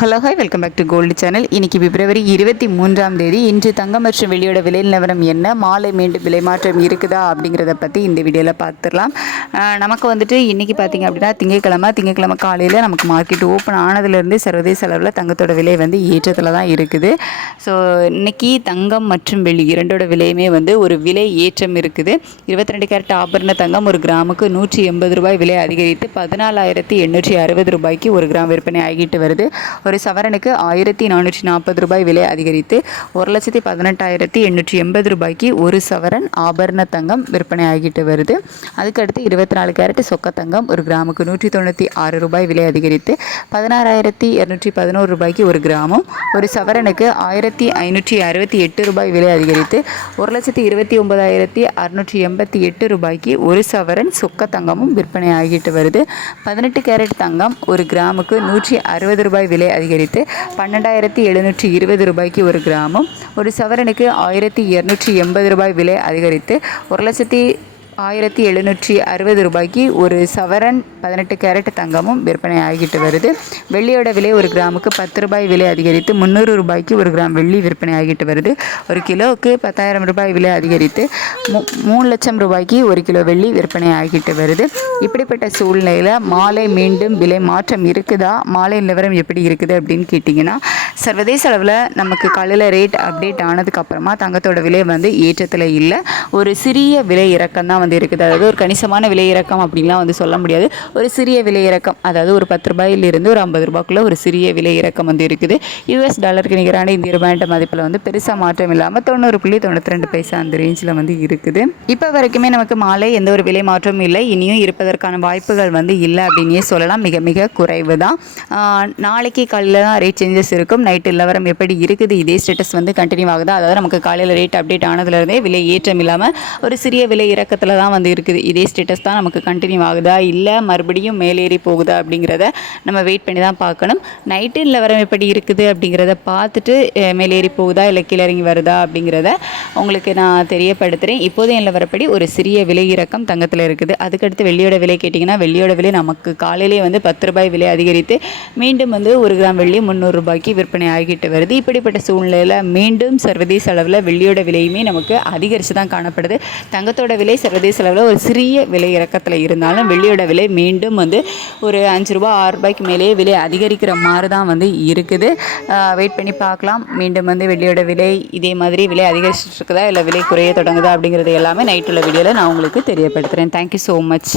Hello hi welcome back to gold channel. இன்றைக்கி February 23ஆம் தேதி. இன்று தங்கம் மற்றும் வெள்ளியோட விலை நிலவரம் என்ன, மாலை மீண்டும் விலை மாற்றம் இருக்குதா அப்படிங்கிறத பற்றி இந்த வீடியோவில் பார்த்துடலாம். நமக்கு வந்துட்டு இன்றைக்கி பார்த்திங்க அப்படின்னா திங்கக்கிழமை காலையில் நமக்கு மார்க்கெட் ஓப்பன் ஆனதுலேருந்து சர்வதேச அளவில் தங்கத்தோட விலை வந்து ஏற்றத்தில் தான் இருக்குது. ஸோ இன்றைக்கி தங்கம் மற்றும் வெள்ளி இரண்டோட விலையுமே வந்து ஒரு விலை ஏற்றம் இருக்குது. 22 கேரட் ஆபரண தங்கம் ஒரு கிராமுக்கு 180 ரூபாய் விலை அதிகரித்து 14,860 ரூபாய்க்கு ஒரு கிராம் விற்பனை ஆகிட்டு வருது. ஒரு சவரனுக்கு 1,440 ரூபாய் விலை அதிகரித்து 1,18,880 ரூபாய்க்கு ஒரு சவரன் ஆபரண தங்கம் விற்பனை ஆகிட்டு வருது. அதுக்கடுத்து 24 கேரட் சொக்க தங்கம் ஒரு கிராமுக்கு 196 ரூபாய் விலை அதிகரித்து 16,211 ரூபாய்க்கு ஒரு கிராமும், ஒரு சவரனுக்கு 1,568 ரூபாய் விலை அதிகரித்து 1,29,688 ரூபாய்க்கு ஒரு சவரன் சொக்க தங்கமும் விற்பனை ஆகிட்டு வருது. 18 கேரட் தங்கம் ஒரு கிராமுக்கு 160 ரூபாய் விலை அதிகரித்து 12,720 ரூபாய்க்கு ஒரு கிராமும், ஒரு சவரனுக்கு 1,280 ரூபாய் விலை அதிகரித்து 1,1760 ரூபாய்க்கு ஒரு சவரன் 18 கேரட் தங்கமும் விற்பனை ஆகிட்டு வருது. வெள்ளியோட விலை ஒரு கிராமுக்கு 10 ரூபாய் விலை அதிகரித்து 300 ரூபாய்க்கு ஒரு கிராம் வெள்ளி விற்பனை ஆகிட்டு வருது. ஒரு கிலோவுக்கு 10,000 ரூபாய் விலை அதிகரித்து 3 லட்சம் ரூபாய்க்கு ஒரு கிலோ வெள்ளி விற்பனை ஆகிட்டு வருது. இப்படிப்பட்ட சூழ்நிலையில் மாலை மீண்டும் விலை மாற்றம் இருக்குதா, மாலை நிலவரம் எப்படி இருக்குது அப்படின்னு கேட்டிங்கன்னா, சர்வதேச அளவில் நமக்கு காலையில் ரேட் அப்டேட் ஆனதுக்கப்புறமா தங்கத்தோட விலை வந்து ஏற்றத்தில் இல்லை, ஒரு சிறிய விலை இறக்கம் தான் வந்து இருக்குது. அதாவது ஒரு கணிசமான விலை இறக்கம் அப்படின்லாம் வந்து சொல்ல முடியாது. ஒரு சிறிய விலை இறக்கம், அதாவது ஒரு 10 ரூபாயிலிருந்து ஒரு 50 ரூபாய்க்குள்ள ஒரு சிறிய விலை இறக்கம் வந்து இருக்குது. US டாலருக்கு நிகரான இந்திய ரூபாய் மதிப்பில் வந்து பெருசாக மாற்றம் இல்லாமல் 90.92 அந்த ரேஞ்சில் வந்து இருக்குது. இப்போ வரைக்குமே நமக்கு மாலை எந்த ஒரு விலை மாற்றமும் இல்லை, இனியும் இருப்பதற்கான வாய்ப்புகள் வந்து இல்லை அப்படின்னே சொல்லலாம். மிக மிக குறைவு தான். நாளைக்கு காலையில் தான் ரேட் சேஞ்சஸ் இருக்கும். நைட்டு நிலவரம் எப்படி இருக்குது, இதே ஸ்டேட்டஸ் வந்து கண்டினியூ ஆகுதா, அதாவது நமக்கு காலையில் ரேட் அப்டேட் ஆனதுலேருந்தே விலை ஏற்றம் இல்லாமல் ஒரு சிறிய விலை இறக்கத்தில் தான் வந்து இருக்குது. இதே ஸ்டேட்டஸ் தான் நமக்கு கண்டினியூ ஆகுதா, இல்லை மறுபடியும் மேலேறி போகுதா அப்படிங்கிறத நம்ம வெயிட் பண்ணி தான் பார்க்கணும். நைட்டு நிலவரம் எப்படி இருக்குது அப்படிங்கிறத பார்த்துட்டு மேலேறி போகுதா இல்லை கீழே இறங்கி வருதா அப்படிங்கிறத உங்களுக்கு நான் தெரியப்படுத்துகிறேன். இப்போதைய நிலவரப்படி ஒரு சிறிய விலை இறக்கம் தங்கத்தில் இருக்குது. அதுக்கடுத்து வெள்ளியோட விலை கேட்டிங்கன்னா, வெள்ளியோட விலை நமக்கு காலையிலே வந்து 10 ரூபாய் விலை அதிகரித்து மீண்டும் வந்து ஒரு கிராம் வெள்ளி 300 ரூபாய்க்கு விற்பனை ஆகிட்டு வருது. இப்படிப்பட்ட சூழ்நிலையில் மீண்டும் சர்வதேச அளவில் வெள்ளியோட விலையுமே நமக்கு அதிகரித்து தான் காணப்படுது. தங்கத்தோட விலை சர்வதேச அளவில் ஒரு சிறிய விலை இறக்கத்தில் இருந்தாலும் வெள்ளியோட விலை மீண்டும் வந்து ஒரு 5 ரூபா 6 ரூபாய்க்கு மேலேயே விலை அதிகரிக்கிற மாதிரி தான் வந்து இருக்குது. வெயிட் பண்ணி பார்க்கலாம். மீண்டும் வந்து வெள்ளியோட விலை இதே மாதிரி விலை அதிகரிச்சுட்டு இருக்குதா இல்லை விலை குறைய தொடங்குதா அப்படிங்கிறது எல்லாமே நைட்டுள்ள வீடியோவில் நான் உங்களுக்கு தெரியப்படுத்துகிறேன். Thank you so much.